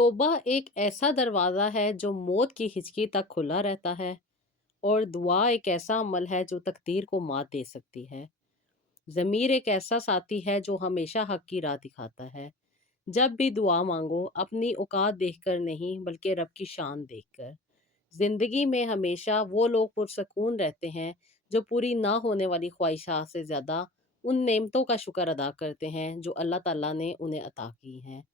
توबा एक ऐसा दरवाज़ा है जो मौत की हिचकी तक खुला रहता है। और दुआ एक ऐसा अमल है जो तकदीर को मात दे सकती है। ज़मीर एक ऐसा साथी है जो हमेशा हक की राह दिखाता है। जब भी दुआ मांगो अपनी औकात देखकर नहीं बल्कि रब की शान देखकर। ज़िंदगी में हमेशा वो लोग पुरसकून रहते हैं जो पूरी ना होने वाली ख्वाहिशात से ज़्यादा उन नेमतों का शुक्र अदा करते हैं जो अल्लाह ताला ने उन्हें अता की हैं।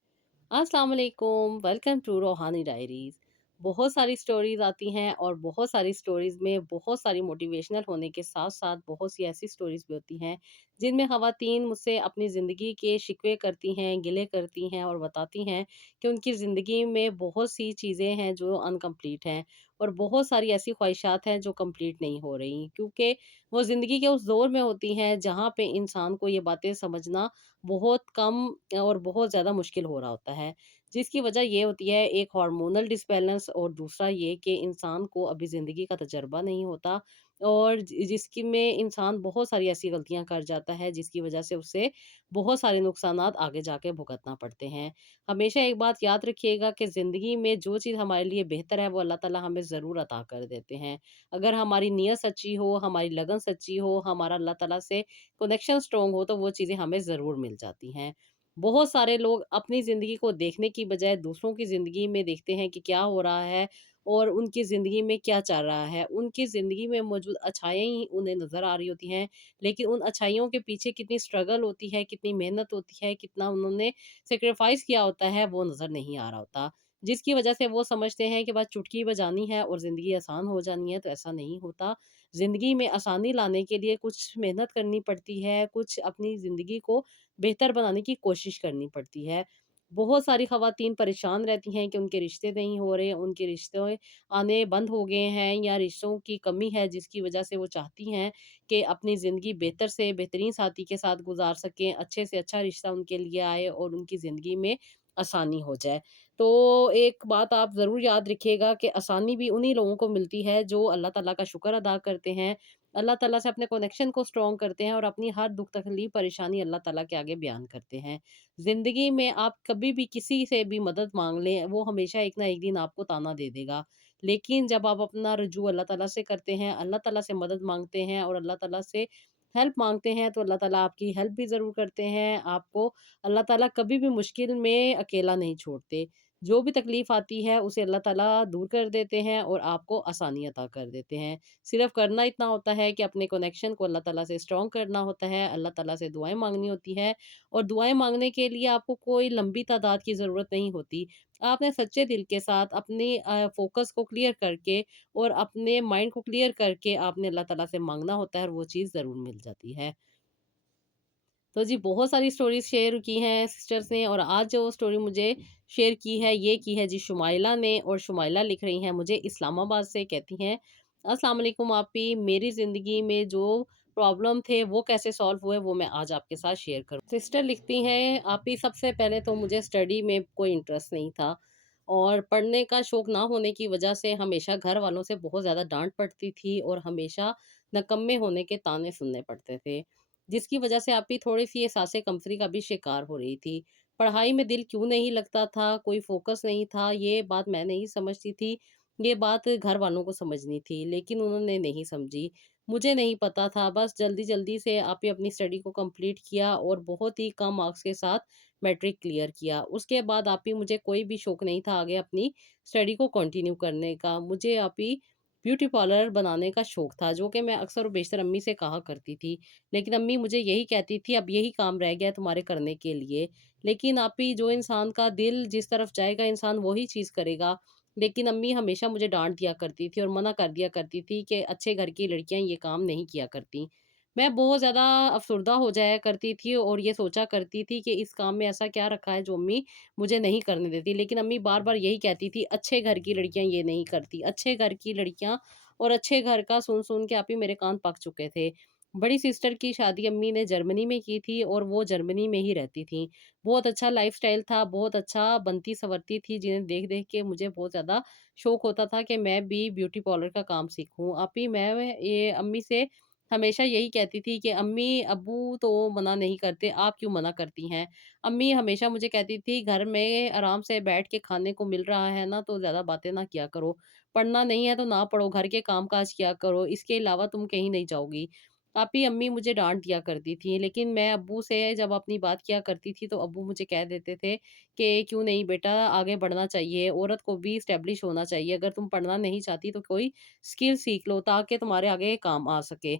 अस्सलाम वालेकुम, वेलकम टू रूहानी डायरीज़। बहुत सारी स्टोरीज़ आती हैं और बहुत सारी स्टोरीज़ में बहुत सारी मोटिवेशनल होने के साथ-साथ बहुत सी ऐसी स्टोरीज़ भी होती हैं, जिनमें ख़वातीन मुझसे अपनी ज़िंदगी के शिकवे करती हैं, गिले करती हैं और बताती हैं कि उनकी ज़िंदगी में बहुत सी चीज़ें हैं जो अनकम्प्लीट हैं और बहुत सारी ऐसी ख़्वाहिशात हैं जो कंप्लीट नहीं हो रही। क्योंकि वो ज़िंदगी के उस दौर में होती हैं जहाँ पे इंसान को ये बातें समझना बहुत कम और बहुत ज़्यादा मुश्किल हो रहा होता है। जिसकी वजह ये होती है एक हार्मोनल डिसबैलेंस और दूसरा ये कि इंसान को अभी ज़िंदगी का तजुर्बा नहीं होता और जिसकी में इंसान बहुत सारी ऐसी गलतियाँ कर जाता है जिसकी वजह से उसे बहुत सारे नुकसानात आगे जाके भुगतना पड़ते हैं। हमेशा एक बात याद रखिएगा कि ज़िंदगी में जो चीज़ हमारे लिए बेहतर है वो अल्लाह ताला हमें ज़रूर अता कर देते हैं। अगर हमारी नीयत सच्ची हो, हमारी लगन सच्ची हो, हमारा अल्लाह ताला से कनेक्शन स्ट्रॉन्ग हो तो वो चीज़ें हमें ज़रूर मिल जाती हैं। बहुत सारे लोग अपनी ज़िंदगी को देखने की बजाय दूसरों की ज़िंदगी में देखते हैं कि क्या हो रहा है और उनकी ज़िंदगी में क्या चल रहा है। उनकी ज़िंदगी में मौजूद अच्छाइयाँ ही उन्हें नज़र आ रही होती हैं, लेकिन उन अच्छाइयों के पीछे कितनी स्ट्रगल होती है, कितनी मेहनत होती है, कितना उन्होंने सैक्रिफ़ाइस किया होता है, वो नज़र नहीं आ रहा होता। जिसकी वजह से वो समझते हैं कि बस चुटकी बजानी है और ज़िंदगी आसान हो जानी है, तो ऐसा नहीं होता। ज़िंदगी में आसानी लाने के लिए कुछ मेहनत करनी पड़ती है, कुछ अपनी ज़िंदगी को बेहतर बनाने की कोशिश करनी पड़ती है। बहुत सारी ख़वातीन परेशान रहती हैं कि उनके रिश्ते नहीं हो रहे, उनके रिश्ते आने बंद हो गए हैं या रिश्तों की कमी है जिसकी वजह से वो चाहती हैं कि अपनी ज़िंदगी बेहतर से बेहतरीन साथी के साथ गुज़ार सकें, अच्छे से अच्छा रिश्ता उनके लिए आए और उनकी ज़िंदगी में आसानी हो जाए। तो एक बात आप ज़रूर याद रखिएगा कि आसानी भी उन्हीं लोगों को मिलती है जो अल्लाह ताला का शुक्र अदा करते हैं, अल्लाह ताला से अपने कनेक्शन को स्ट्रॉन्ग करते हैं और अपनी हर दुःख तकलीफ़ परेशानी अल्लाह ताला के आगे बयान करते हैं। ज़िंदगी में आप कभी भी किसी से भी मदद माँग लें, वो हमेशा एक ना एक दिन आपको ताना दे देगा। लेकिन जब आप अपना रुजू अल्लाह ताला से करते हैं, अल्लाह ताला से मदद माँगते हैं और अल्लाह ताला से हेल्प माँगते हैं, तो अल्लाह ताला आपकी हेल्प भी ज़रूर करते हैं। आपको अल्लाह ताला कभी भी मुश्किल में अकेला नहीं छोड़ते। जो भी तकलीफ़ आती है उसे अल्लाह ताला दूर कर देते हैं और आपको आसानी अता कर देते हैं। सिर्फ़ करना इतना होता है कि अपने कनेक्शन को अल्लाह ताला से स्ट्रॉन्ग करना होता है, अल्लाह ताला से दुआएँ माँगनी होती है और दुआएँ माँगने के लिए आपको कोई लंबी तादाद की ज़रूरत नहीं होती। आपने सच्चे दिल के साथ अपनी फ़ोकस को क्लियर करके और अपने माइंड को क्लियर करके आपने अल्लाह ताला से माँगना होता है और वो चीज़ ज़रूर मिल जाती है। तो जी बहुत सारी स्टोरीज़ शेयर की हैं सिस्टर्स ने और आज जो स्टोरी मुझे शेयर की है, ये की है जी शुमाइला ने और शुमाइला लिख रही हैं मुझे इस्लामाबाद से। कहती हैं, अस्सलाम वालेकुम आपी, मेरी ज़िंदगी में जो प्रॉब्लम थे वो कैसे सॉल्व हुए वो मैं आज आपके साथ शेयर करूँ। सिस्टर लिखती हैं, आपी सबसे पहले तो मुझे स्टडी में कोई इंटरेस्ट नहीं था और पढ़ने का शौक ना होने की वजह से हमेशा घर वालों से बहुत ज़्यादा डाँट पड़ती थी और हमेशा निकम्मे होने के ताने सुनने पड़ते थे। जिसकी वजह से आप भी थोड़ी-सी एहसास कमतरी का भी शिकार हो रही थी। पढ़ाई में दिल क्यों नहीं लगता था, कोई फ़ोकस नहीं था, ये बात मैं नहीं समझती थी, ये बात घर वालों को समझनी थी, लेकिन उन्होंने नहीं समझी। मुझे नहीं पता था, बस जल्दी-जल्दी से आपने अपनी स्टडी को कंप्लीट किया और बहुत ही कम मार्क्स के साथ मैट्रिक क्लियर किया। उसके बाद आप ही मुझे कोई भी शौक नहीं था आगे अपनी स्टडी को कंटिन्यू करने का। मुझे आप ही ब्यूटी पार्लर बनाने का शौक था, जो कि मैं अक्सर और बेशतर अम्मी से कहा करती थी। लेकिन अम्मी मुझे यही कहती थी, अब यही काम रह गया है तुम्हारे करने के लिए। लेकिन आप ही जो इंसान का दिल जिस तरफ जाएगा इंसान वही चीज़ करेगा। लेकिन अम्मी हमेशा मुझे डाँट दिया करती थी और मना कर दिया करती थी कि अच्छे घर की लड़कियाँ ये काम नहीं किया करती। मैं बहुत ज़्यादा अफ़सुर्दा हो जाया करती थी और ये सोचा करती थी कि इस काम में ऐसा क्या रखा है जो अम्मी मुझे नहीं करने देती। लेकिन अम्मी बार-बार यही कहती थी, अच्छे घर की लड़कियाँ ये नहीं करती, अच्छे घर की लड़कियाँ और अच्छे घर का सुन-सुन के आप ही मेरे कान पक चुके थे। बड़ी सिस्टर की शादी अम्मी ने जर्मनी में की थी और वो जर्मनी में ही रहती थीं। बहुत अच्छा लाइफ़स्टाइल था, बहुत अच्छा बनती-संवरती थी, जिन्हें देख-देख के मुझे बहुत ज़्यादा शौक होता था कि मैं भी ब्यूटी पार्लर का काम सीखूँ। आप ही मैं ये अम्मी से हमेशा यही कहती थी कि अम्मी, अब्बू तो मना नहीं करते, आप क्यों मना करती हैं? अम्मी हमेशा मुझे कहती थी, घर में आराम से बैठ के खाने को मिल रहा है ना, तो ज़्यादा बातें ना किया करो। पढ़ना नहीं है तो ना पढ़ो, घर के काम-काज किया करो, इसके अलावा तुम कहीं नहीं जाओगी। आप ही अम्मी मुझे डाँट दिया करती थी, लेकिन मैं अब्बू से जब अपनी बात किया करती थी, तो अब्बू मुझे कह देते थे कि क्यों नहीं बेटा, आगे बढ़ना चाहिए, औरत को भी एस्टेब्लिश होना चाहिए। अगर तुम पढ़ना नहीं चाहती तो कोई स्किल सीख लो ताकि तुम्हारे आगे काम आ सके।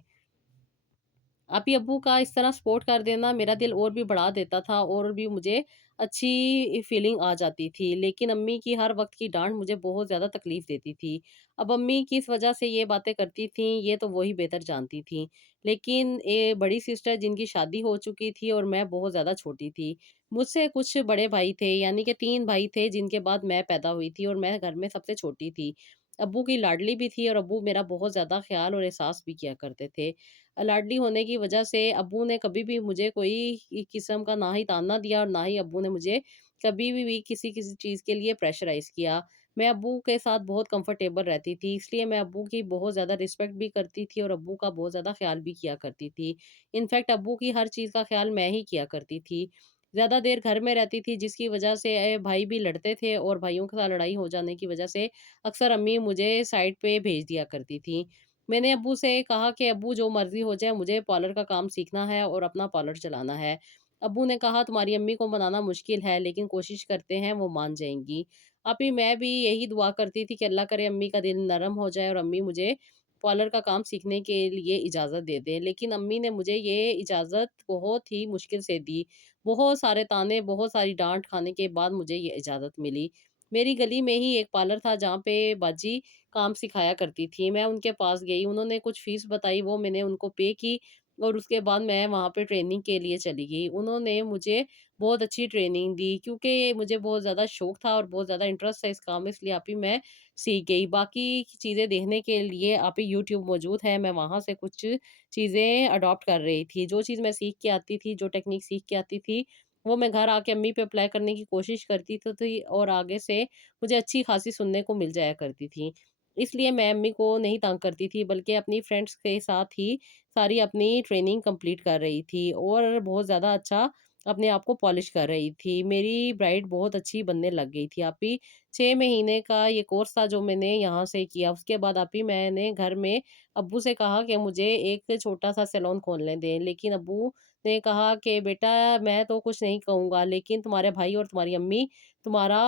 अभी अब्बू का इस तरह सपोर्ट कर देना मेरा दिल और भी बढ़ा देता था और भी मुझे अच्छी फीलिंग आ जाती थी। लेकिन अम्मी की हर वक़्त की डाँट मुझे बहुत ज़्यादा तकलीफ़ देती थी। अब अम्मी किस वज़ह से ये बातें करती थीं, ये तो वो ही बेहतर जानती थीं। लेकिन बड़ी सिस्टर जिनकी शादी हो चुकी थी और मैं बहुत ज़्यादा छोटी थी। मुझसे कुछ बड़े भाई थे, यानी कि 3 भाई थे जिनके बाद मैं पैदा हुई थी और मैं घर में सबसे छोटी थी। अब्बू की लाडली भी थी और अब्बू मेरा बहुत ज़्यादा ख़्याल और एहसास भी किया करते थे। लाडली होने की वजह से अब्बू ने कभी भी मुझे कोई किस्म का ना ही ताना दिया और ना ही अब्बू ने मुझे कभी भी किसी किसी चीज़ के लिए प्रेशराइज़ किया। मैं अब्बू के साथ बहुत कंफर्टेबल रहती थी, इसलिए मैं अब्बू की बहुत ज़्यादा रिस्पेक्ट भी करती थी और अब्बू का बहुत ज़्यादा ख़्याल भी किया करती थी। इनफैक्ट अब्बू की हर चीज़ का ख़्याल मैं ही किया करती थी। ज़्यादा देर घर में रहती थी जिसकी वजह से भाई भी लड़ते थे और भाइयों के साथ लड़ाई हो जाने की वजह से अक्सर अम्मी मुझे साइड पे भेज दिया करती थी। मैंने अब्बू से कहा कि अब्बू जो मर्ज़ी हो जाए, मुझे पार्लर का काम सीखना है और अपना पार्लर चलाना है। अब्बू ने कहा तुम्हारी अम्मी को मनाना मुश्किल है लेकिन कोशिश करते हैं वो मान जाएँगी। अभी मैं भी यही दुआ करती थी कि अल्लाह करे अम्मी का दिल नरम हो जाए और अम्मी मुझे पार्लर का काम सीखने के लिए इजाज़त दे दें। लेकिन अम्मी ने मुझे ये इजाज़त बहुत ही मुश्किल से दी। बहुत सारे ताने, बहुत सारी डाँट खाने के बाद मुझे ये इजाज़त मिली। मेरी गली में ही एक पार्लर था जहाँ पे बाजी काम सिखाया करती थी। मैं उनके पास गई, उन्होंने कुछ फ़ीस बताई, वो मैंने उनको पे की और उसके बाद मैं वहाँ पे ट्रेनिंग के लिए चली गई। उन्होंने मुझे बहुत अच्छी ट्रेनिंग दी क्योंकि मुझे बहुत ज़्यादा शौक था और बहुत ज़्यादा इंटरेस्ट था इस काम में, इसलिए आप ही मैं सीख गई। बाकी की चीज़ें देखने के लिए आप ही यूट्यूब मौजूद है, मैं वहाँ से कुछ चीज़ें अडॉप्ट कर रही थी। जो चीज़ मैं सीख के आती थी, जो टेक्नीक सीख के आती थी, वो मैं घर आके अम्मी पे अप्लाई करने की कोशिश करती थी और आगे से मुझे अच्छी खासी सुनने को मिल जाया करती थी। इसलिए मैं अम्मी को नहीं तंग करती थी बल्कि अपनी फ्रेंड्स के साथ ही सारी अपनी ट्रेनिंग कंप्लीट कर रही थी और बहुत ज़्यादा अच्छा अपने आप को पॉलिश कर रही थी। मेरी ब्राइड बहुत अच्छी बनने लग गई थी। आप ही 6 महीने का ये कोर्स था जो मैंने यहाँ से किया। उसके बाद आप ही मैंने घर में अब्बू से कहा कि मुझे एक छोटा-सा सैलून खोलने दें। लेकिन अब्बू ने कहा कि बेटा मैं तो कुछ नहीं कहूँगा लेकिन तुम्हारे भाई और तुम्हारी अम्मी तुम्हारा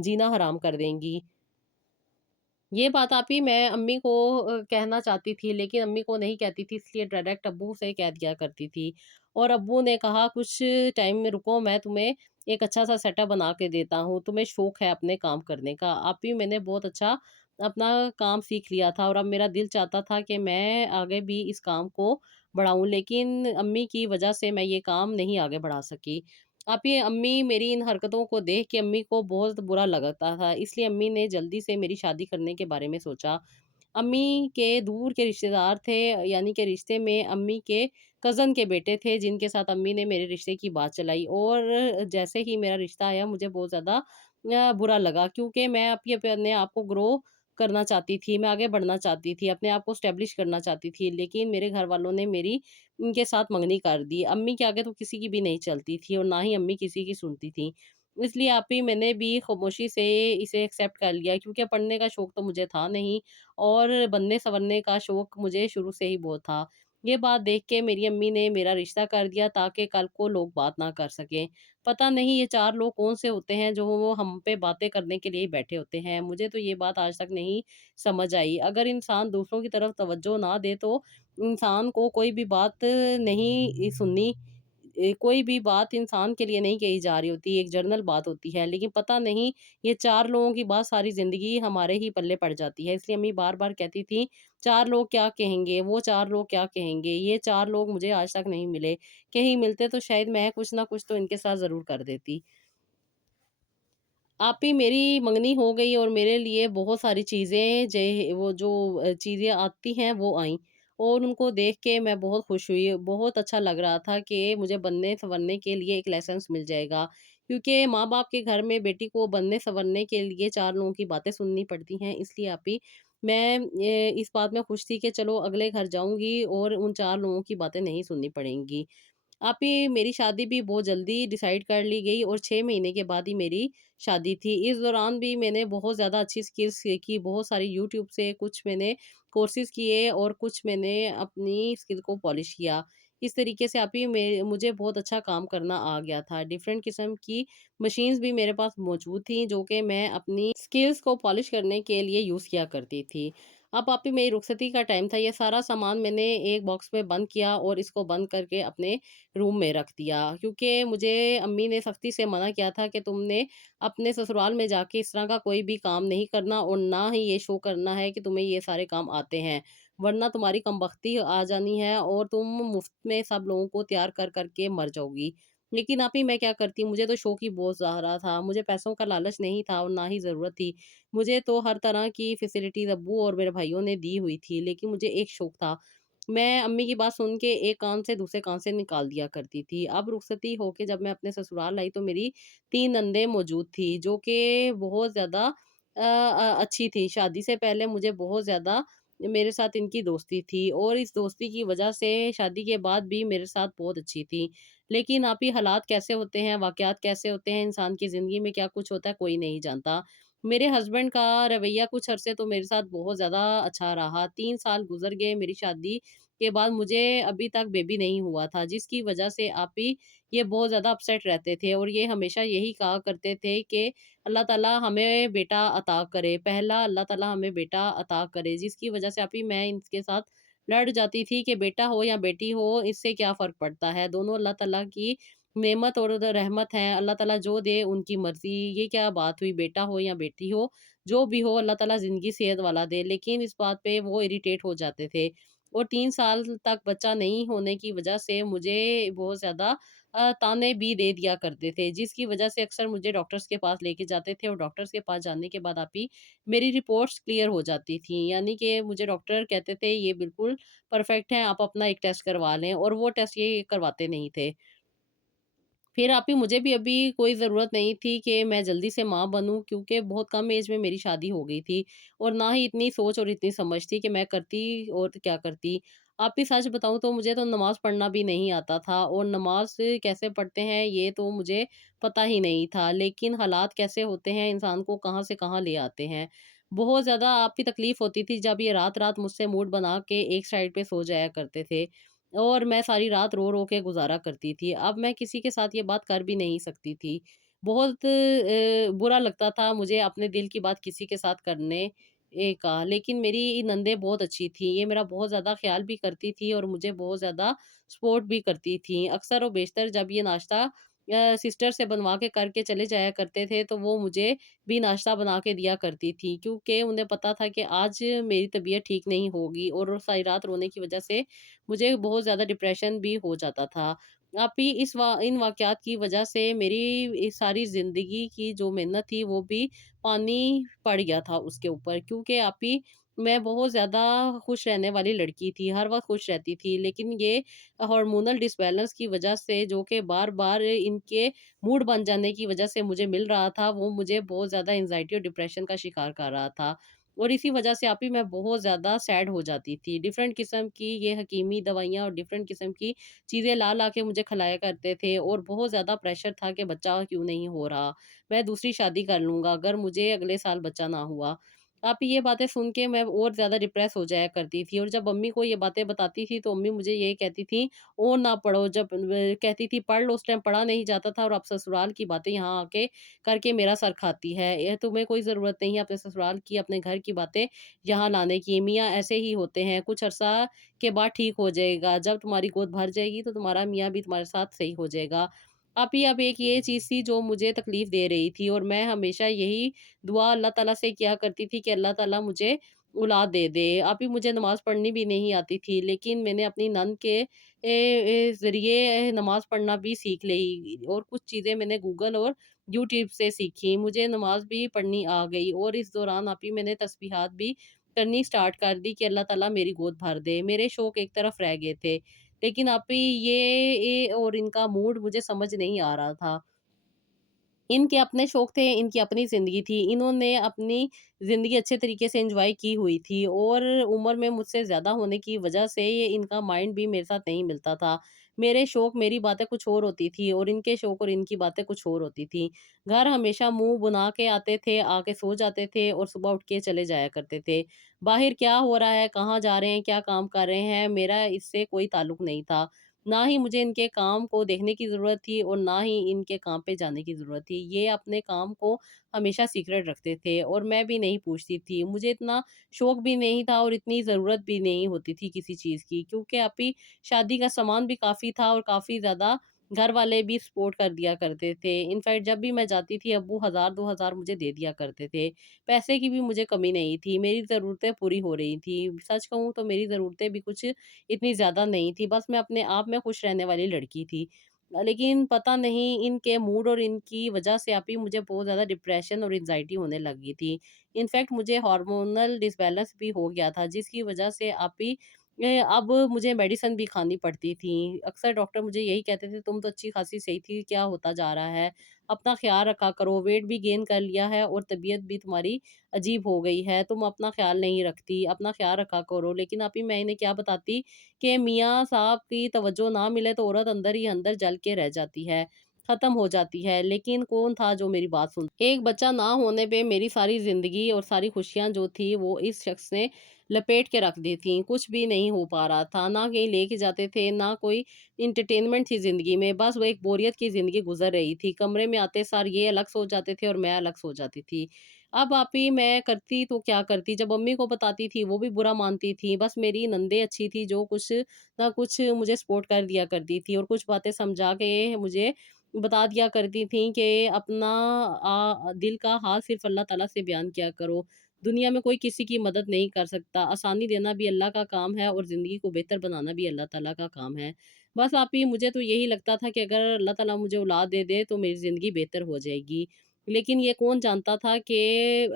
जीना हराम कर देंगी। ये बात आप ही मैं अम्मी को कहना चाहती थी लेकिन अम्मी को नहीं कहती थी इसलिए डायरेक्ट अब्बू से कह दिया करती थी। और अब्बू ने कहा कुछ टाइम में रुको, मैं तुम्हें एक अच्छा-सा सेटअप बना के देता हूँ, तुम्हें शौक है अपने काम करने का। आप ही मैंने बहुत अच्छा अपना काम सीख लिया था और अब मेरा दिल चाहता था कि मैं आगे भी इस काम को बढ़ाऊँ, लेकिन अम्मी की वज़ह से मैं ये काम नहीं आगे बढ़ा सकी। आप ये अम्मी मेरी इन हरकतों को देख के अम्मी को बहुत बुरा लगता था, इसलिए अम्मी ने जल्दी से मेरी शादी करने के बारे में सोचा। अम्मी के दूर के रिश्तेदार थे, यानी कि रिश्ते में अम्मी के कज़न के बेटे थे जिनके साथ अम्मी ने मेरे रिश्ते की बात चलाई और जैसे ही मेरा रिश्ता आया मुझे बहुत ज़्यादा बुरा लगा क्योंकि मैं अपने आप को ग्रो करना चाहती थी, मैं आगे बढ़ना चाहती थी, अपने आप को एस्टेब्लिश करना चाहती थी, लेकिन मेरे घरवालों ने मेरी उनके साथ मंगनी कर दी। अम्मी के आगे तो किसी की भी नहीं चलती थी और ना ही अम्मी किसी की सुनती थी। इसलिए आप ही मैंने भी खामोशी से इसे एक्सेप्ट कर लिया क्योंकि पढ़ने का शौक तो मुझे था नहीं और बनने-संवरने का शौक मुझे शुरू से ही बहुत था। ये बात देख के मेरी अम्मी ने मेरा रिश्ता कर दिया ताकि कल को लोग बात ना कर सकें। पता नहीं ये 4 लोग कौन से होते हैं जो वो हम पे बातें करने के लिए ही बैठे होते हैं। मुझे तो ये बात आज तक नहीं समझ आई। अगर इंसान दूसरों की तरफ तवज्जो ना दे तो इंसान को कोई भी बात नहीं सुननी, कोई भी बात इंसान के लिए नहीं कही जा रही होती, एक जनरल बात होती है। लेकिन पता नहीं ये 4 लोगों की बात सारी ज़िंदगी हमारे ही पल्ले पड़ जाती है। इसलिए अम्मी बार-बार कहती थी, 4 लोग क्या कहेंगे, वो 4 लोग क्या कहेंगे, ये 4 लोग मुझे आज तक नहीं मिले। कहीं मिलते तो शायद मैं कुछ ना कुछ तो इनके साथ ज़रूर कर देती। आप ही मेरी मंगनी हो गई और मेरे लिए बहुत सारी चीज़ें वो जो चीज़ें आती हैं वो आईं और उनको देख के मैं बहुत खुश हुई। बहुत अच्छा लग रहा था कि मुझे बनने-संवरने के लिए एक लाइसेंस मिल जाएगा। क्योंकि माँ-बाप के घर में बेटी को बनने-संवरने के लिए 4 लोगों की बातें सुननी पड़ती हैं। इसलिए आप ही मैं इस बात में खुश थी कि चलो अगले घर जाऊँगी और उन 4 लोगों की बातें नहीं सुननी पड़ेंगी। आप ही मेरी शादी भी बहुत जल्दी डिसाइड कर ली गई और 6 महीने के बाद ही मेरी शादी थी। इस दौरान भी मैंने बहुत ज़्यादा अच्छी स्किल्स सीखी, बहुत सारी यूट्यूब से कुछ मैंने कोर्सेज़ किए और कुछ मैंने अपनी स्किल को पॉलिश किया। इस तरीके से आप ही मुझे बहुत अच्छा काम करना आ गया था। डिफ़रेंट किस्म की मशीन्स भी मेरे पास मौजूद थी, जो कि मैं अपनी स्किल्स को पॉलिश करने के लिए यूज़ किया करती थी। अब आप ही मेरी रुखसती का टाइम था, ये सारा सामान मैंने एक बॉक्स में बंद किया और इसको बंद करके अपने रूम में रख दिया, क्योंकि मुझे अम्मी ने सख्ती से मना किया था कि तुमने अपने ससुराल में जाके इस तरह का कोई भी काम नहीं करना और ना ही ये शो करना है कि तुम्हें ये सारे काम आते हैं, वरना तुम्हारी कमबख्ती आ जानी है और तुम मुफ्त में सब लोगों को तैयार कर करके मर जाओगी। लेकिन आप ही मैं क्या करती, मुझे तो शौक ही बहुत ज़्यादा था, मुझे पैसों का लालच नहीं था और ना ही ज़रूरत थी। मुझे तो हर तरह की फैसिलिटीज़ अब्बू और मेरे भाइयों ने दी हुई थी, लेकिन मुझे एक शौक था। मैं अम्मी की बात सुन के एक कान से दूसरे कान से निकाल दिया करती थी। अब रुखसती होके जब मैं अपने ससुराल आई तो मेरी 3 नंदें मौजूद थी, जो कि बहुत ज़्यादा अच्छी थी। शादी से पहले मुझे बहुत ज़्यादा मेरे साथ इनकी दोस्ती थी और इस दोस्ती की वजह से शादी के बाद भी मेरे साथ बहुत अच्छी थी। लेकिन आप ही हालात कैसे होते हैं, वाक़यात कैसे होते हैं, इंसान की ज़िंदगी में क्या कुछ होता है, कोई नहीं जानता। मेरे हस्बैंड का रवैया कुछ अरसे तो मेरे साथ बहुत ज़्यादा अच्छा रहा। 3 साल गुज़र गए मेरी शादी के बाद, मुझे अभी तक बेबी नहीं हुआ था, जिसकी वजह से आप ही ये बहुत ज़्यादा अपसेट रहते थे और ये हमेशा यही कहा करते थे कि अल्लाह ताला हमें बेटा अता करे, पहला अल्लाह ताला हमें बेटा अता करे, जिसकी वजह से आप ही मैं इनके साथ लड़ जाती थी कि बेटा हो या बेटी हो, इससे क्या फ़र्क पड़ता है, दोनों अल्लाह ताला की नेमत और रहमत है, अल्लाह ताला जो दे उनकी मर्ज़ी, ये क्या बात हुई बेटा हो या बेटी हो, जो भी हो अल्लाह ताला ज़िंदगी सेहत वाला दे। लेकिन इस बात पे वो इरिटेट हो जाते थे और 3 साल तक बच्चा नहीं होने की वजह से मुझे बहुत ज़्यादा ताने भी दे दिया करते थे, जिसकी वजह से अक्सर मुझे डॉक्टर्स के पास लेके जाते थे और डॉक्टर्स के पास जाने के बाद आप ही मेरी रिपोर्ट्स क्लियर हो जाती थी। यानी कि मुझे डॉक्टर कहते थे ये बिल्कुल परफेक्ट है, आप अपना एक टेस्ट करवा लें और वो टेस्ट ये करवाते नहीं थे। फिर आप ही मुझे भी अभी कोई ज़रूरत नहीं थी कि मैं जल्दी से माँ बनूँ, क्योंकि बहुत कम एज में मेरी शादी हो गई थी और ना ही इतनी सोच और इतनी समझ थी कि मैं करती और क्या करती। आप ही सच बताऊँ तो मुझे तो नमाज़ पढ़ना भी नहीं आता था और नमाज़ कैसे पढ़ते हैं ये तो मुझे पता ही नहीं था। लेकिन हालात कैसे होते हैं, इंसान को कहाँ से कहाँ ले आते हैं। बहुत ज़्यादा आप ही तकलीफ़ होती थी जब ये रात-रात मुझसे मूड बना के एक साइड पे सो जाया करते थे। और मैं सारी रात रो-रो के गुज़ारा करती थी। अब मैं किसी के साथ ये बात कर भी नहीं सकती थी। बहुत बुरा लगता था मुझे अपने दिल की बात किसी के साथ करने का। लेकिन मेरी नंदें बहुत अच्छी थीं, ये मेरा बहुत ज़्यादा ख़्याल भी करती थी और मुझे बहुत ज़्यादा सपोर्ट भी करती थीं। अक्सर और बेशतर जब ये नाश्ता सिस्टर से बनवा के करके चले जाया करते थे, तो वो मुझे भी नाश्ता बना के दिया करती थी, क्योंकि उन्हें पता था कि आज मेरी तबीयत ठीक नहीं होगी और सारी रात रोने की वज़ह से मुझे बहुत ज़्यादा डिप्रेशन भी हो जाता था। आप ही इन वाक़यात की वज़ह से मेरी इस सारी ज़िंदगी की जो मेहनत थी वो भी पानी पड़ गया था उसके ऊपर, क्योंकि आप ही मैं बहुत ज़्यादा खुश रहने वाली लड़की थी, हर वक़्त खुश रहती थी। लेकिन ये हार्मोनल डिसबैलेंस की वज़ह से, जो कि बार-बार इनके मूड बन जाने की वज़ह से मुझे मिल रहा था, वो मुझे बहुत ज़्यादा एंग्ज़ायटी और डिप्रेशन का शिकार कर रहा था। और इसी वजह से आप ही मैं बहुत ज़्यादा सैड हो जाती थी। डिफ़रेंट किस्म की ये हकीमी दवाइयाँ और डिफ़रेंट किस्म की चीज़ें ला-ला के मुझे खिलाया करते थे और बहुत ज़्यादा प्रेशर था कि बच्चा क्यों नहीं हो रहा? मैं दूसरी शादी कर लूँगा अगर मुझे अगले साल बच्चा ना हुआ। आप ये बातें सुन के मैं और ज़्यादा डिप्रेस हो जाया करती थी और जब मम्मी को ये बातें बताती थी तो मम्मी मुझे ये कहती थी, और ना पढ़ो। जब कहती थी पढ़ लो, उस टाइम पढ़ा नहीं जाता था और अब ससुराल की बातें यहाँ आके करके मेरा सर खाती है। ये तुम्हें कोई ज़रूरत नहीं है अपने ससुराल की, अपने घर की बातें यहाँ लाने की। मियाँ ऐसे ही होते हैं, कुछ अरसा के बाद ठीक हो जाएगा। जब तुम्हारी गोद भर जाएगी तो तुम्हारा मियाँ भी तुम्हारे साथ सही हो जाएगा। आप ही अब एक ये चीज़ थी जो मुझे तकलीफ़ दे रही थी और मैं हमेशा यही दुआ अल्लाह ताला से किया करती थी कि अल्लाह ताला मुझे औलाद दे दे। आप ही मुझे नमाज़ पढ़नी भी नहीं आती थी, लेकिन मैंने अपनी नंद के ज़रिए नमाज़ पढ़ना भी सीख ली और कुछ चीज़ें मैंने गूगल और यूट्यूब से सीखी। मुझे नमाज़ भी पढ़नी आ गई और इस दौरान आप ही मैंने तस्बीहात भी करनी स्टार्ट कर दी कि अल्लाह ताला मेरी गोद भर दे। मेरे शौक एक तरफ रह गए थे, लेकिन आप ही ये और इनका मूड मुझे समझ नहीं आ रहा था। इनके अपने शौक थे, इनकी अपनी ज़िंदगी थी। इन्होंने अपनी ज़िंदगी अच्छे तरीके से एन्जॉय की हुई थी और उम्र में मुझसे ज़्यादा होने की वजह से ये इनका माइंड भी मेरे साथ नहीं मिलता था। मेरे शौक, मेरी बातें कुछ और होती थी और इनके शौक और इनकी बातें कुछ और होती थी। घर हमेशा मुँह बना के आते थे, आके सो जाते थे और सुबह उठ के चले जाया करते थे। बाहर क्या हो रहा है, कहाँ जा रहे हैं, क्या काम कर रहे हैं, मेरा इससे कोई ताल्लुक नहीं था। ना ही मुझे इनके काम को देखने की ज़रूरत थी और ना ही इनके काम पे जाने की ज़रूरत थी। ये अपने काम को हमेशा सीक्रेट रखते थे और मैं भी नहीं पूछती थी। मुझे इतना शौक भी नहीं था और इतनी ज़रूरत भी नहीं होती थी किसी चीज़ की, क्योंकि अभी शादी का सामान भी काफ़ी था और काफ़ी ज़्यादा घर वाले भी सपोर्ट कर दिया करते थे। इनफैक्ट जब भी मैं जाती थी, अब्बू 1000 2000 मुझे दे दिया करते थे। पैसे की भी मुझे कमी नहीं थी, मेरी ज़रूरतें पूरी हो रही थी। सच कहूँ तो मेरी ज़रूरतें भी कुछ इतनी ज़्यादा नहीं थी, बस मैं अपने आप में खुश रहने वाली लड़की थी। लेकिन पता नहीं इनके मूड और इनकी वजह से आप ही मुझे बहुत ज़्यादा डिप्रेशन और एंग्ज़ायटी होने लग गई थी। इनफैक्ट मुझे हार्मोनल डिसबैलेंस भी हो गया था, जिसकी वजह से आप ही अब मुझे मेडिसिन भी खानी पड़ती थी। अक्सर डॉक्टर मुझे यही कहते थे, तुम तो अच्छी-खासी सही थी, क्या होता जा रहा है? अपना ख़्याल रखा करो, वेट भी गेन कर लिया है और तबीयत भी तुम्हारी अजीब हो गई है, तुम अपना ख़्याल नहीं रखती, अपना ख़्याल रखा करो। लेकिन अभी मैं इन्हें क्या बताती कि मियाँ साहब की तवज्जो ना मिले तो औरत अंदर ही अंदर जल के रह जाती है, ख़त्म हो जाती है। लेकिन कौन था जो मेरी बात एक बच्चा ना होने पे मेरी सारी ज़िंदगी और सारी खुशियाँ जो थी वो इस शख़्स ने लपेट के रख दी थी। कुछ भी नहीं हो पा रहा था, ना कहीं लेके जाते थे, ना कोई एंटरटेनमेंट थी ज़िंदगी में, बस वो एक बोरियत की ज़िंदगी गुज़र रही थी। कमरे में आते सार ये अलग सो जाते थे और मैं अलग सो जाती थी। अब आप ही मैं करती तो क्या करती, जब मम्मी को बताती थी वो भी बुरा मानती थी। बस मेरी नंदे अच्छी थी जो कुछ ना कुछ मुझे सपोर्ट कर दिया करती थी और कुछ बातें समझा के मुझे बता दिया करती थी कि अपना दिल का हाल सिर्फ़ अल्लाह ताला से बयान किया करो। दुनिया में कोई किसी की मदद नहीं कर सकता। आसानी देना भी अल्लाह का काम है और ज़िंदगी को बेहतर बनाना भी अल्लाह ताला का काम है। बस आप ही मुझे तो यही लगता था कि अगर अल्लाह ताला मुझे औलाद दे दे तो मेरी ज़िंदगी बेहतर हो जाएगी। लेकिन ये कौन जानता था कि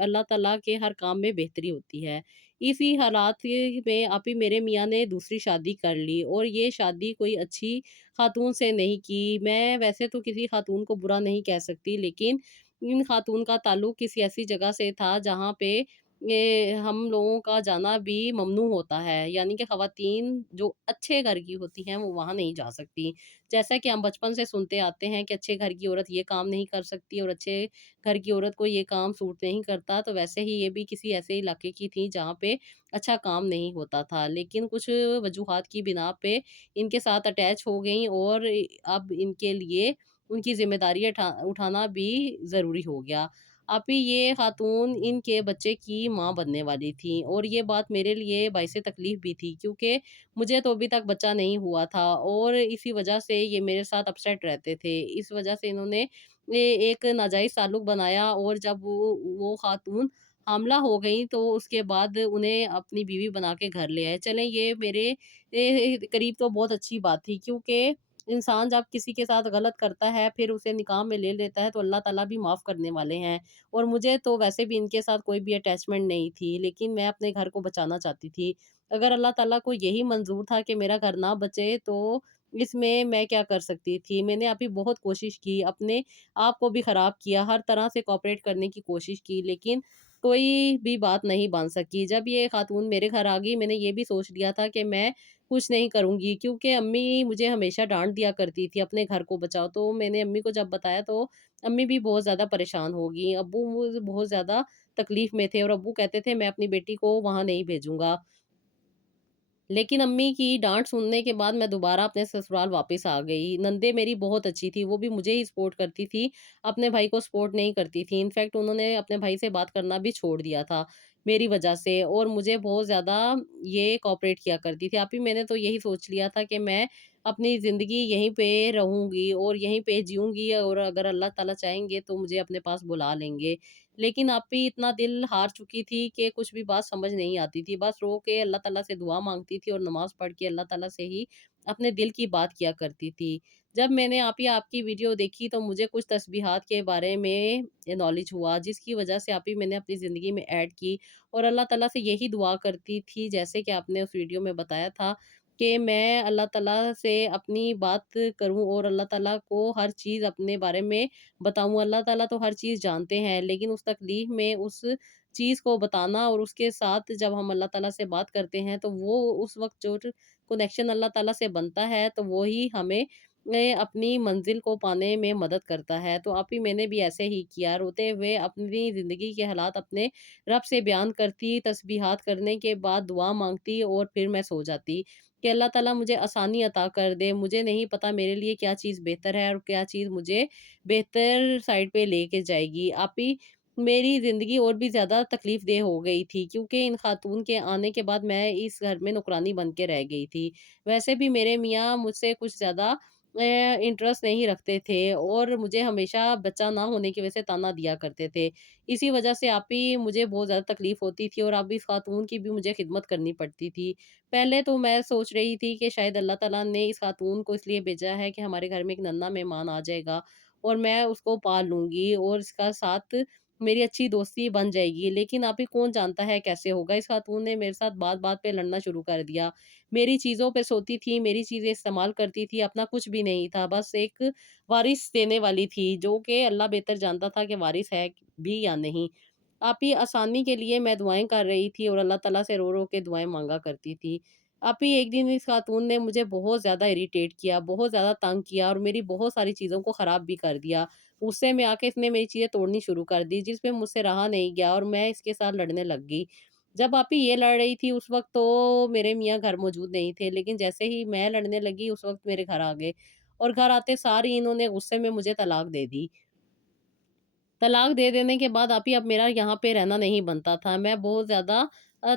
अल्लाह ताला के हर काम में बेहतरी होती है। इसी हालात में आप ही मेरे मियाँ ने दूसरी शादी कर ली और ये शादी कोई अच्छी खातून से नहीं की। मैं वैसे तो किसी खातून को बुरा नहीं कह सकती, लेकिन इन खातून का ताल्लुक किसी ऐसी जगह से था जहाँ पे ये हम लोगों का जाना भी ममनू होता है। यानी कि ख़वातीन जो अच्छे घर की होती हैं वो वहाँ नहीं जा सकती। जैसा कि हम बचपन से सुनते आते हैं कि अच्छे घर की औरत ये काम नहीं कर सकती और अच्छे घर की औरत को ये काम सूट नहीं करता, तो वैसे ही ये भी किसी ऐसे इलाके की थी जहाँ पे अच्छा काम नहीं होता था। लेकिन कुछ वजूहात की बिना पे इनके साथ अटैच हो गई और अब इनके लिए उनकी ज़िम्मेदारी उठाना भी ज़रूरी हो गया। अभी ये खातून इनके बच्चे की माँ बनने वाली थी और ये बात मेरे लिए बाइसे तकलीफ़ भी थी, क्योंकि मुझे तो अभी तक बच्चा नहीं हुआ था और इसी वजह से ये मेरे साथ अपसेट रहते थे। इस वजह से इन्होंने एक नाजायज़ ताल्लुक बनाया और जब वो खातून हामला हो गईं तो उसके बाद उन्हें अपनी बीवी बना के घर ले आए। चलें ये मेरे करीब तो बहुत अच्छी बात थी, क्योंकि इंसान जब किसी के साथ गलत करता है फिर उसे निकाह में ले लेता है तो अल्लाह ताला भी माफ़ करने वाले हैं। और मुझे तो वैसे भी इनके साथ कोई भी अटैचमेंट नहीं थी, लेकिन मैं अपने घर को बचाना चाहती थी। अगर अल्लाह ताला को यही मंज़ूर था कि मेरा घर ना बचे तो इसमें मैं क्या कर सकती थी। मैंने अभी बहुत कोशिश की, अपने आप को भी ख़राब किया, हर तरह से कोऑपरेट करने की कोशिश की, लेकिन कोई भी बात नहीं बन सकी। जब ये खातून मेरे घर आ गई, मैंने ये भी सोच लिया था कि मैं कुछ नहीं करूँगी, क्योंकि अम्मी मुझे हमेशा डाँट दिया करती थी, अपने घर को बचाओ। तो मैंने अम्मी को जब बताया तो अम्मी भी बहुत ज़्यादा परेशान हो गईं। अब्बू बहुत ज़्यादा तकलीफ़ में थे और अब्बू कहते थे मैं अपनी बेटी को वहाँ नहीं भेजूँगा। लेकिन अम्मी की डाँट सुनने के बाद मैं दोबारा अपने ससुराल वापस आ गई। नंदे मेरी बहुत अच्छी थी, वो भी मुझे ही सपोर्ट करती थी, अपने भाई को सपोर्ट नहीं करती थी। इनफैक्ट उन्होंने अपने भाई से बात करना भी छोड़ दिया था, मेरी वजह से, और मुझे बहुत ज़्यादा ये कोऑपरेट किया करती थी। अभी मैंने तो यही सोच लिया था कि मैं अपनी ज़िंदगी यहीं पे रहूँगी और यहीं पे जीऊँगी और अगर अल्लाह ताला चाहेंगे तो मुझे अपने पास बुला लेंगे। लेकिन अब भी इतना दिल हार चुकी थी कि कुछ भी बात समझ नहीं आती थी। बस रो के अल्लाह ताला से दुआ माँगती थी और नमाज़ पढ़ के अल्लाह ताला से ही अपने दिल की बात किया करती थी। जब मैंने आप ही आपकी वीडियो देखी तो मुझे कुछ तस्बीहात के बारे में नॉलेज हुआ, जिसकी वजह से आप ही मैंने अपनी ज़िंदगी में ऐड की और अल्लाह ताला से यही दुआ करती थी जैसे कि आपने उस वीडियो में बताया था कि मैं अल्लाह ताला से अपनी बात करूँ और अल्लाह ताला को हर चीज़ अपने बारे में बताऊँ। अल्लाह ताला तो हर चीज़ जानते हैं, लेकिन उस तकलीफ़ में उस चीज़ को बताना और उसके साथ जब हम अल्लाह ताला से बात करते हैं, तो वो उस वक़्त जो कनेक्शन अल्लाह ताला से बनता है, तो वो ही हमें अपनी मंज़िल को पाने में मदद करता है। तो आप ही मैंने भी ऐसे ही किया, रोते हुए अपनी ज़िंदगी के हालात अपने रब से बयान करती, तस्बीहात करने के बाद दुआ माँगती और फिर मैं सो जाती। कि अल्लाह ताला मुझे आसानी अता कर दे। मुझे नहीं पता मेरे लिए क्या चीज़ बेहतर है और क्या चीज़ मुझे बेहतर साइड पे लेके जाएगी। आप ही मेरी ज़िंदगी और भी ज़्यादा तकलीफ़देह हो गई थी, क्योंकि इन खातून के आने के बाद मैं इस घर में नौकरानी बन के रह गई थी। वैसे भी मेरे मियाँ मुझसे कुछ ज़्यादा इंटरेस्ट नहीं रखते थे और मुझे हमेशा बच्चा ना होने की वजह से ताना दिया करते थे। इसी वजह से आप ही मुझे बहुत ज़्यादा तकलीफ़ होती थी और अब इस खातून की भी मुझे खिदमत करनी पड़ती थी। पहले तो मैं सोच रही थी कि शायद अल्लाह ताला ने इस खातून को इसलिए भेजा है कि हमारे घर में एक नन्हा मेहमान आ जाएगा और मैं उसको पाल लूँगी और इसका साथ मेरी अच्छी दोस्ती बन जाएगी। लेकिन अभी कौन जानता है कैसे होगा? इस खातून ने मेरे साथ बात-बात पे लड़ना शुरू कर दिया। मेरी चीज़ों पे सोती थी, मेरी चीज़ें इस्तेमाल करती थी, अपना कुछ भी नहीं था, बस एक वारिस देने वाली थी, जो कि अल्लाह बेहतर जानता था कि वारिस है भी या नहीं। आप ही आसानी के लिए मैं दुआएँ कर रही थी और अल्लाह ताला से रो-रो के दुआएँ माँगा करती थी। आप ही एक दिन इस खातून ने मुझे बहुत ज़्यादा इरिटेट किया, बहुत ज़्यादा तंग किया और मेरी बहुत सारी चीज़ों को ख़राब भी कर दिया। गुस्से में आके इसने मेरी चीज़ें तोड़नी शुरू कर दी, जिस पे मुझसे रहा नहीं गया और मैं इसके साथ लड़ने लग गई। जब आप ही ये लड़ रही थी उस वक़्त तो मेरे मियाँ घर मौजूद नहीं थे, लेकिन जैसे ही मैं लड़ने लगी उस वक़्त मेरे घर आ गए और घर आते सार ही इन्होंने गुस्से में मुझे तलाक दे दी। तलाक दे देने के बाद आप ही अब मेरा यहाँ पे रहना नहीं बनता था। मैं बहुत ज़्यादा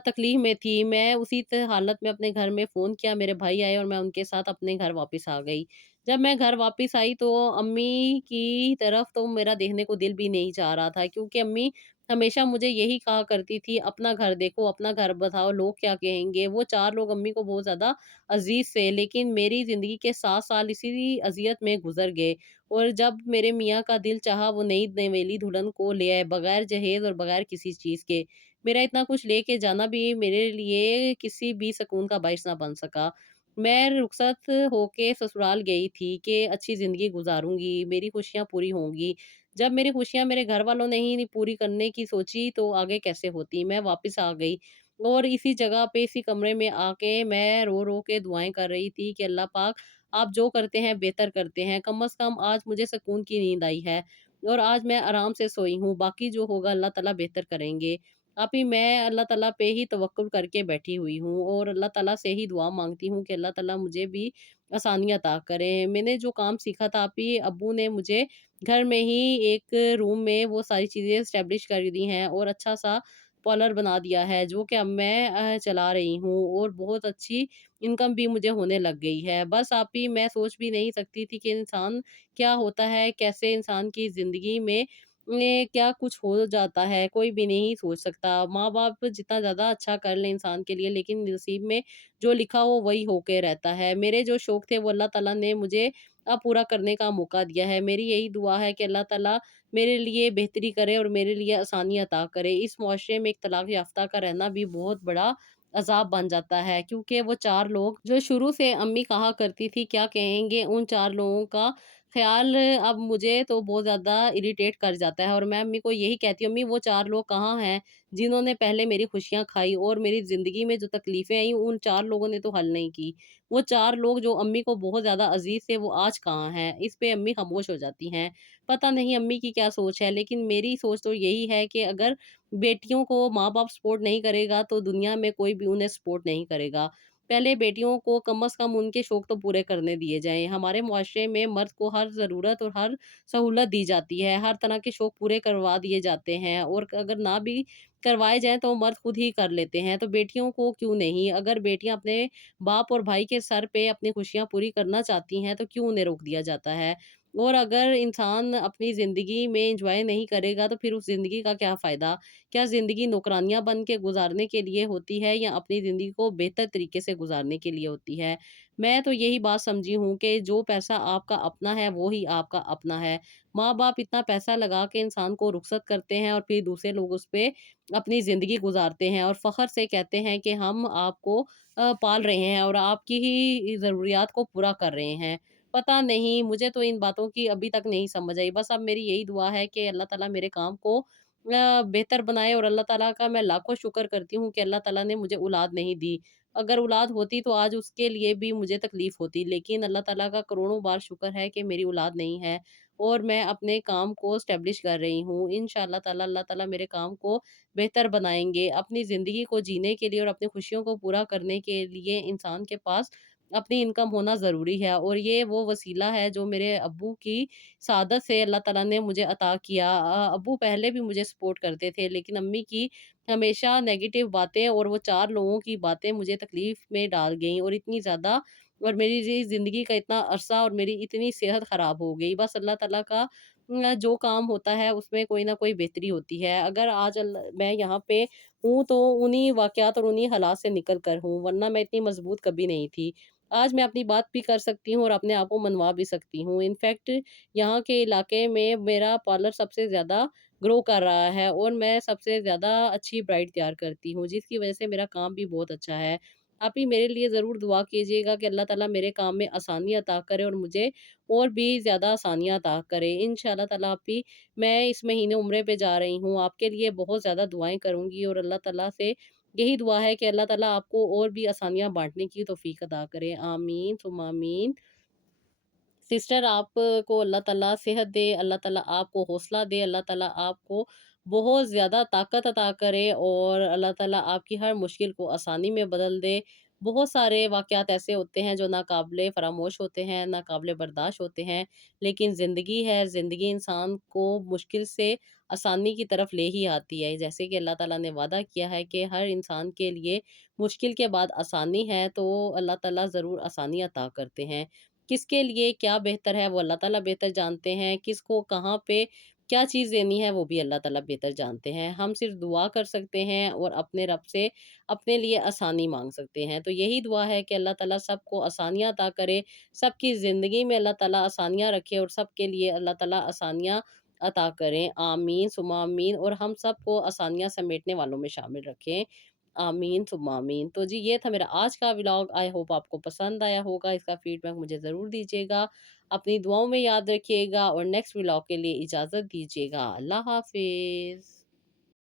तकलीफ़ में थी। मैं उसी हालत में अपने घर में फ़ोन किया, मेरे भाई आए और मैं उनके साथ अपने घर वापस आ गई। जब मैं घर वापस आई तो अम्मी की तरफ तो मेरा देखने को दिल भी नहीं चाह रहा था, क्योंकि अम्मी हमेशा मुझे यही कहा करती थी, "अपना घर देखो, अपना घर बताओ, लोग क्या कहेंगे?" वो 4 लोग अम्मी को बहुत ज़्यादा अज़ीज़ थे, लेकिन मेरी ज़िंदगी के 7 साल इसी अज़ियत में गुज़र गए। और जब मेरे मियाँ का दिल चाहा वो नई नवेली दुल्हन को ले आए बगैर जहेज़ और बगैर किसी चीज़ के। मेरा इतना कुछ लेके जाना भी मेरे लिए किसी भी सुकून का बाइस ना बन सका। मैं रुखसत होके ससुराल गई थी कि अच्छी ज़िंदगी गुज़ारूँगी, मेरी खुशियाँ पूरी होंगी। जब मेरी खुशियाँ मेरे घरवालों ने ही नहीं पूरी करने की सोची तो आगे कैसे होती? मैं वापस आ गई और इसी जगह पे इसी कमरे में आके मैं रो-रो के दुआएँ कर रही थी कि अल्लाह पाक आप जो करते हैं बेहतर करते हैं। कम से कम आज मुझे सुकून की नींद आई है और आज मैं आराम से सोई हूँ। बाकी जो होगा अल्लाह ताला बेहतर करेंगे। अभी मैं अल्लाह ताला पे ही तवक्कुल करके बैठी हुई हूँ और अल्लाह ताला से ही दुआ माँगती हूँ कि अल्लाह ताला मुझे भी आसानियाँ अता करे। मैंने जो काम सीखा था अभी अब्बू ने मुझे घर में ही एक रूम में वो सारी चीज़ें एस्टेब्लिश कर दी हैं और अच्छा-सा पार्लर बना दिया है, जो कि अब मैं चला रही हूँ और बहुत अच्छी इनकम भी मुझे होने लग गई है। बस आप ही मैं सोच भी नहीं सकती थी कि इंसान क्या होता है, कैसे इंसान की ज़िंदगी में क्या कुछ हो जाता है, कोई भी नहीं सोच सकता। माँ-बाप जितना ज़्यादा अच्छा कर लें इंसान के लिए, लेकिन नसीब में जो लिखा हो वही होके रहता है। मेरे जो शौक थे वो अल्लाह ताला ने मुझे अब पूरा करने का मौका दिया है। मेरी यही दुआ है कि अल्लाह ताला मेरे लिए बेहतरी करे और मेरे लिए आसानी अता करे। इस मुआशरे में एक तलाक याफ़्ता का रहना भी बहुत बड़ा अज़ाब बन जाता है, क्योंकि वो 4 लोग जो शुरू से अम्मी कहा करती थी क्या कहेंगे, उन 4 लोगों का ख़्याल अब मुझे तो बहुत ज़्यादा इरिटेट कर जाता है और मैं अम्मी को यही कहती हूँ, "अम्मी वो 4 लोग कहाँ हैं, जिन्होंने पहले मेरी खुशियाँ खाई और मेरी ज़िंदगी में जो तकलीफ़ें आई उन 4 लोगों ने तो हल नहीं की। वो 4 लोग जो अम्मी को बहुत ज़्यादा अज़ीज़ थे वो आज कहाँ हैं?" इस पे अम्मी ख़ामोश हो जाती हैं। पता नहीं अम्मी की क्या सोच है, लेकिन मेरी सोच तो यही है कि अगर बेटियों को माँ-बाप सपोर्ट नहीं करेगा तो दुनिया में कोई भी उन्हें सपोर्ट नहीं करेगा। पहले बेटियों को कम से कम उनके शौक तो पूरे करने दिए जाएँ। हमारे मुआशरे में मर्द को हर ज़रूरत और हर सहूलत दी जाती है, हर तरह के शौक पूरे करवा दिए जाते हैं और अगर ना भी करवाए जाएँ तो मर्द खुद ही कर लेते हैं, तो बेटियों को क्यों नहीं? अगर बेटियाँ अपने बाप और भाई के सर पे अपनी खुशियाँ पूरी करना चाहती हैं, तो क्यों उन्हें रोक दिया जाता है? और अगर इंसान अपनी ज़िंदगी में एन्जॉय नहीं करेगा तो फिर उस ज़िंदगी का क्या फ़ायदा? क्या ज़िंदगी नौकरानियाँ बन के गुज़ारने के लिए होती है या अपनी ज़िंदगी को बेहतर तरीके से गुज़ारने के लिए होती है? मैं तो यही बात समझी हूँ कि जो पैसा आपका अपना है, वो ही आपका अपना है। माँ-बाप इतना पैसा लगा के इंसान को रुखसत करते हैं और फिर दूसरे लोग उस पे अपनी ज़िंदगी गुज़ारते हैं और फ़ख्र से कहते हैं कि हम आपको पाल रहे हैं और आपकी ही ज़रूरियात को पूरा कर रहे हैं। पता नहीं, मुझे तो इन बातों की अभी तक नहीं समझ आई। बस अब मेरी यही दुआ है कि अल्लाह ताला मेरे काम को बेहतर बनाए और अल्लाह ताला का मैं लाखों शुक्र करती हूँ कि अल्लाह ताला ने मुझे औलाद नहीं दी। अगर औलाद होती तो आज उसके लिए भी मुझे तकलीफ़ होती। लेकिन अल्लाह ताला का करोड़ों बार शुक्र है कि मेरी औलाद नहीं है और मैं अपने काम को एस्टेब्लिश कर रही हूँ। इंशाअल्लाह ताला अल्लाह ताला मेरे काम को बेहतर बनाएँगे। अपनी ज़िंदगी को जीने के लिए और अपनी खुशियों को पूरा करने के लिए इंसान के पास अपनी इनकम होना ज़रूरी है और ये वो वसीला है जो मेरे अब्बू की शहादत से अल्लाह ताला ने मुझे अता किया। अब्बू पहले भी मुझे सपोर्ट करते थे लेकिन अम्मी की हमेशा नेगेटिव बातें और वो 4 लोगों की बातें मुझे तकलीफ़ में डाल गईं और इतनी ज़्यादा और मेरी जी ज़िंदगी का इतना अरसा और मेरी इतनी सेहत ख़राब हो गई। बस अल्लाह ताला का जो काम होता है उसमें कोई ना कोई बेहतरी होती है। अगर आज मैं यहाँ पे हूँ तो उन्हीं वाक़यात और उन्हीं हालात से निकल कर हूँ, वरना मैं इतनी मज़बूत कभी नहीं थी। आज मैं अपनी बात भी कर सकती हूँ और अपने आप को मनवा भी सकती हूँ। इनफैक्ट यहाँ के इलाके में मेरा पार्लर सबसे ज़्यादा ग्रो कर रहा है और मैं सबसे ज़्यादा अच्छी ब्राइड तैयार करती हूँ, जिसकी वज़ह से मेरा काम भी बहुत अच्छा है। आप भी मेरे लिए ज़रूर दुआ कीजिएगा कि अल्लाह ताला मेरे काम में आसानी अता करे और मुझे और भी ज़्यादा आसानियाँ अता करे। इंशाअल्लाह ताला आप भी मैं इस महीने उम्रे पे जा रही हूँ, आपके लिए बहुत ज़्यादा दुआएँ करूँगी और अल्लाह ताला से यही दुआ है कि अल्लाह ताला आपको और भी आसानियाँ बाँटने की तौफ़ीक अता करे। आमीन सुम्मा आमीन। सिस्टर आपको अल्लाह ताला सेहत दे, अल्लाह ताला आपको हौसला दे, अल्लाह ताला आपको बहुत ज़्यादा ताकत अता करे और अल्लाह ताला आपकी हर मुश्किल को आसानी में बदल दे। बहुत सारे वाक़यात ऐसे होते हैं जो नाक़ाबिले फ़रामोश होते हैं, नाक़ाबिले बर्दाश्त होते हैं, लेकिन ज़िंदगी है, ज़िंदगी इंसान को मुश्किल से आसानी की तरफ ले ही आती है। जैसे कि अल्लाह ताला ने वादा किया है कि हर इंसान के लिए मुश्किल के बाद आसानी है, तो अल्लाह ताला ज़रूर आसानी अता करते हैं। किसके लिए क्या बेहतर है वो अल्लाह ताला बेहतर जानते हैं, किसको कहाँ पे क्या चीज़ देनी है वो भी अल्लाह ताला बेहतर जानते हैं। हम सिर्फ़ दुआ कर सकते हैं और अपने रब से अपने लिए आसानी माँग सकते हैं। तो यही दुआ है कि अल्लाह ताला सबको आसानियाँ अता करे, सबकी ज़िंदगी में अल्लाह ताला आसानियाँ रखे और सबके लिए अल्लाह ताला आसानियाँ अता करें। आमीन सुम्मा आमीन और हम सबको आसानियाँ समेटने वालों में शामिल रखें। आमीन सुम्मा आमीन। तो जी ये था मेरा आज का व्लॉग। आई होप आपको पसंद आया होगा। इसका फीडबैक मुझे ज़रूर दीजिएगा। अपनी दुआओं में याद रखिएगा और नेक्स्ट व्लॉग के लिए इजाज़त दीजिएगा। अल्लाह हाफ़िज़।